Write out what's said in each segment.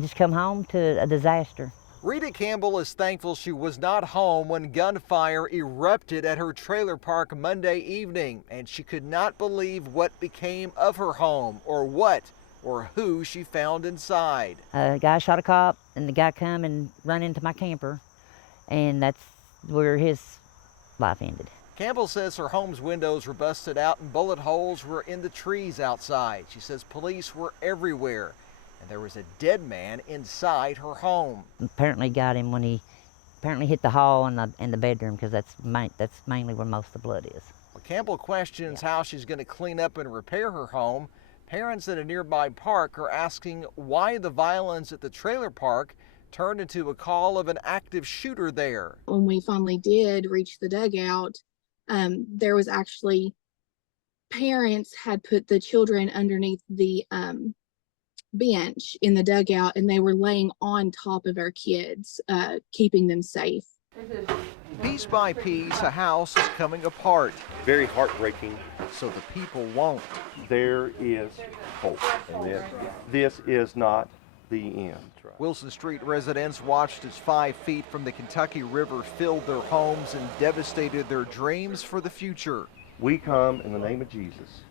Just come home to a disaster. Rita Campbell is thankful she was not home when gunfire erupted at her trailer park Monday evening, and she could not believe what became of her home, or what or who she found inside. A guy shot a cop, and the guy come and run into my camper, and that's where his life ended. Campbell says her home's windows were busted out and bullet holes were in the trees outside. She says police were everywhere, and there was a dead man inside her home. Apparently got him when he hit the hall and the bedroom, because that's mainly where most of the blood is. Well, Campbell questions how she's going to clean up and repair her home. Parents at a nearby park are asking why the violence at the trailer park turned into a call of an active shooter there. When we finally did reach the dugout, there was actually, parents had put the children underneath the bench in the dugout, and they were laying on top of our kids, keeping them safe. Piece by piece, a house is coming apart. Very heartbreaking. So the people won't. There is hope, and this is not the end. Wilson Street residents watched as 5 feet from the Kentucky River filled their homes and devastated their dreams for the future. We come in the name of Jesus,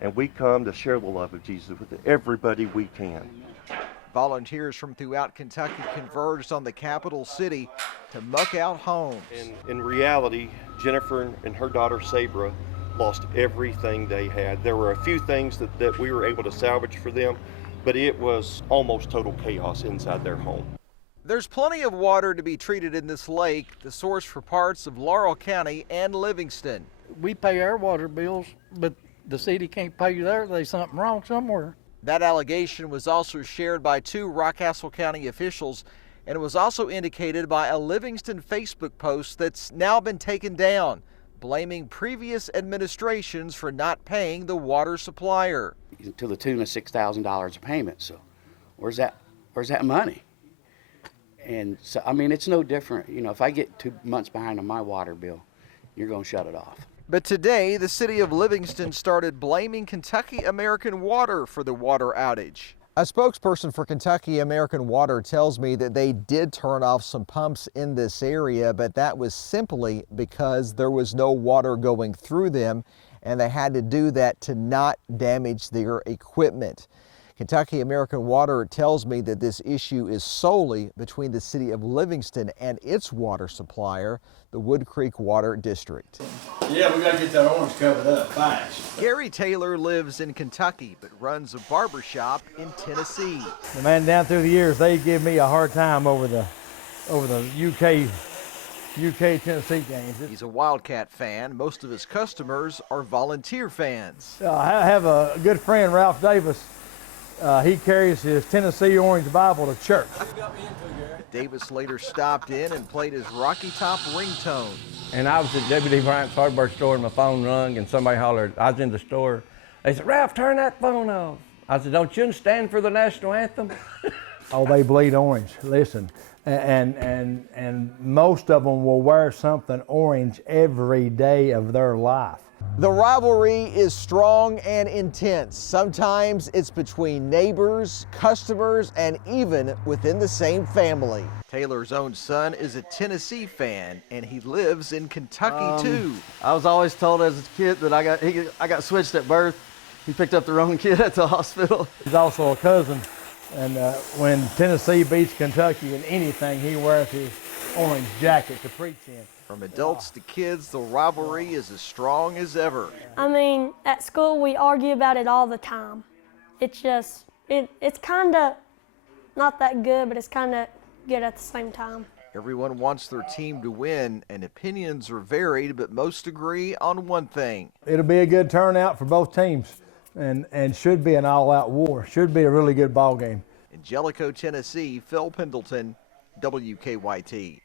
and we come to share the love of Jesus with everybody we can. Volunteers from throughout Kentucky converged on the capital city to muck out homes. And in reality, Jennifer and her daughter Sabra lost everything they had. There were a few things that we were able to salvage for them, but it was almost total chaos inside their home. There's plenty of water to be treated in this lake, the source for parts of Laurel County and Livingston. We pay our water bills, but the city can't pay you there. There's something wrong somewhere. That allegation was also shared by 2 Rockcastle County officials, and it was also indicated by a Livingston Facebook post that's now been taken down, blaming previous administrations for not paying the water supplier. To the tune of $6,000 a payment. So where's that money? And so, I mean, it's no different. You know, if I get 2 months behind on my water bill, you're going to shut it off. But today, the city of Livingston started blaming Kentucky American Water for the water outage. A spokesperson for Kentucky American Water tells me that they did turn off some pumps in this area, but that was simply because there was no water going through them, and they had to do that to not damage their equipment. Kentucky American Water tells me that this issue is solely between the city of Livingston and its water supplier, the Wood Creek Water District. Yeah, we gotta get that orange covered up fast. Gary Taylor lives in Kentucky but runs a barber shop in Tennessee. The man, down through the years, they give me a hard time over the UK Tennessee games. He's a Wildcat fan. Most of his customers are volunteer fans. I have a good friend, Ralph Davis. He carries his Tennessee Orange Bible to church. Davis later stopped in and played his Rocky Top ringtone. And I was at W.D. Bryant's hardware store and my phone rung and somebody hollered. I was in the store. They said, "Ralph, turn that phone off." I said, "Don't you stand for the national anthem?" Oh, they bleed orange. Listen, and most of them will wear something orange every day of their life. The rivalry is strong and intense. Sometimes it's between neighbors, customers, and even within the same family. Taylor's own son is a Tennessee fan, and he lives in Kentucky too. I was always told as a kid that I got switched at birth. He picked up the wrong kid at the hospital. He's also a cousin, and when Tennessee beats Kentucky in anything, he wears his orange jacket to preach in. From adults to kids, the rivalry is as strong as ever. I mean, at school we argue about it all the time. It's just, it's kind of not that good, but it's kind of good at the same time. Everyone wants their team to win, and opinions are varied, but most agree on one thing. It'll be a good turnout for both teams, and should be an all-out war. Should be a really good ball game. In Jellicoe, Tennessee, Phil Pendleton, WKYT.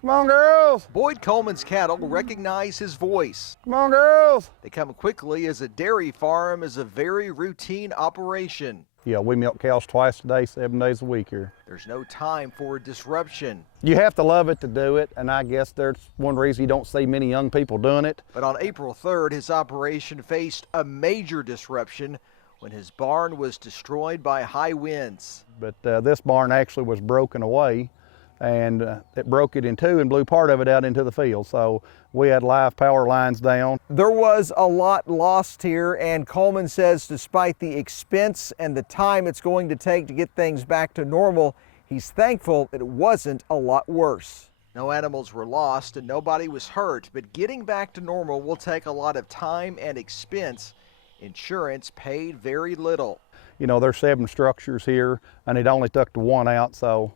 Come on, girls. Boyd Coleman's cattle recognize his voice. Come on, girls. They come quickly as a dairy farm is a very routine operation. Yeah, we milk cows twice a day, 7 days a week here. There's no time for disruption. You have to love it to do it, and I guess there's one reason you don't see many young people doing it. But on April 3rd, his operation faced a major disruption when his barn was destroyed by high winds. But this barn actually was broken away, and it broke it in two and blew part of it out into the field. So we had live power lines down. There was a lot lost here, and Coleman says despite the expense and the time it's going to take to get things back to normal, he's thankful that it wasn't a lot worse. No animals were lost and nobody was hurt, but getting back to normal will take a lot of time and expense. Insurance paid very little. You know, there's 7 structures here, and it only took the one out, so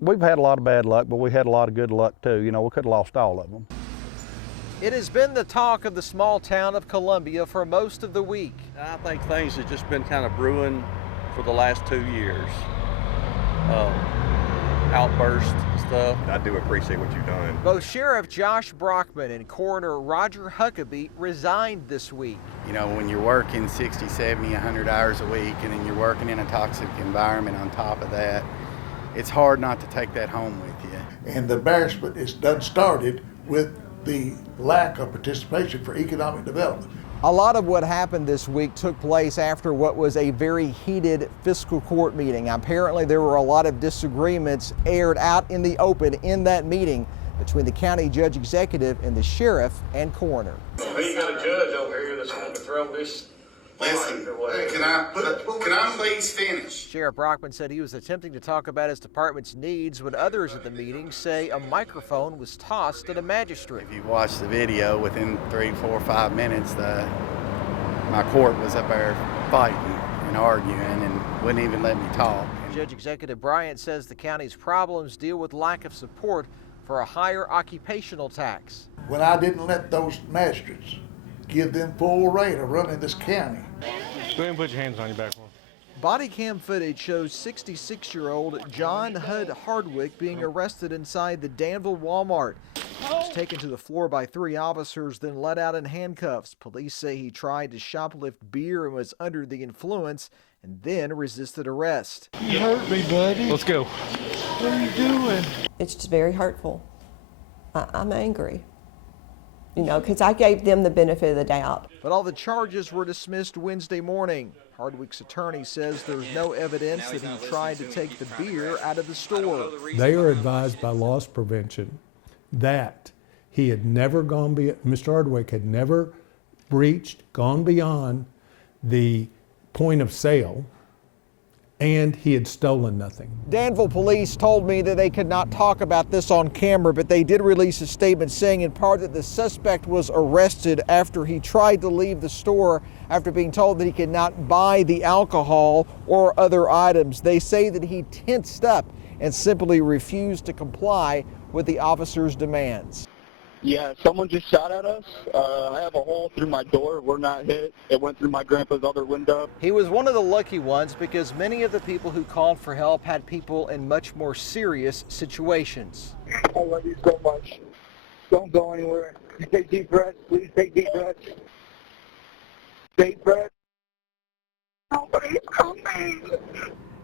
we've had a lot of bad luck, but we had a lot of good luck too. You know, we could have lost all of them. It has been the talk of the small town of Columbia for most of the week. I think things have just been kind of brewing for the last 2 years. Outbursts and stuff. I do appreciate what you've done. Both Sheriff Josh Brockman and Coroner Roger Wkyt resigned this week. You know, when you're working 60, 70, 100 hours a week, and then you're working in a toxic environment on top of that, it's hard not to take that home with you. And the embarrassment is done started with the lack of participation for economic development. A lot of what happened this week took place after what was a very heated fiscal court meeting. Apparently there were a lot of disagreements aired out in the open in that meeting between the county judge executive and the sheriff and coroner. We got a judge over here that's going to throw this. Listen, can I please finish? Sheriff Brockman said he was attempting to talk about his department's needs when others at the meeting say a microphone was tossed at a magistrate. If you watch the video, within 3, 4, 5 minutes, my court was up there fighting and arguing and wouldn't even let me talk. Judge Executive Bryant says the county's problems deal with lack of support for a higher occupational tax. When I didn't let those magistrates give them full reign of running this county. Go ahead and put your hands on your back. Body cam footage shows 66-year-old John Hud Hardwick being arrested inside the Danville Walmart. He was taken to the floor by 3 officers, then let out in handcuffs. Police say he tried to shoplift beer and was under the influence, and then resisted arrest. You hurt me, buddy. Let's go. What are you doing? It's just very hurtful. I'm angry. You know, because I gave them the benefit of the doubt. But all the charges were dismissed Wednesday morning. Hardwick's attorney says there's no evidence that he tried to take the beer out of the store. They are advised by loss prevention that he had never gone beyond, Mr. Hardwick had never gone beyond the point of sale, and he had stolen nothing. Danville police told me that they could not talk about this on camera, but they did release a statement saying in part that the suspect was arrested after he tried to leave the store after being told that he could not buy the alcohol or other items. They say that he tensed up and simply refused to comply with the officer's demands. Yeah, someone just shot at us. I have a hole through my door. We're not hit. It went through my grandpa's other window. He was one of the lucky ones because many of the people who called for help had people in much more serious situations. I love you so much. Don't go anywhere. You take deep breaths. Please take deep breaths. Deep breaths. Nobody's coming.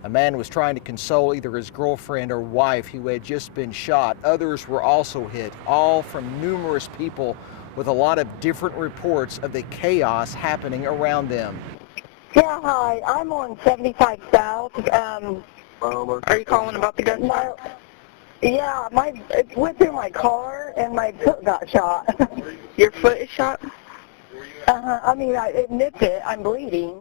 A man was trying to console either his girlfriend or wife who had just been shot. Others were also hit, all from numerous people with a lot of different reports of the chaos happening around them. Yeah, hi. I'm on 75 South. Are you calling about the gunfire? Yeah, it went through my car and my foot got shot. Your foot is shot? I mean, it nipped it. I'm bleeding.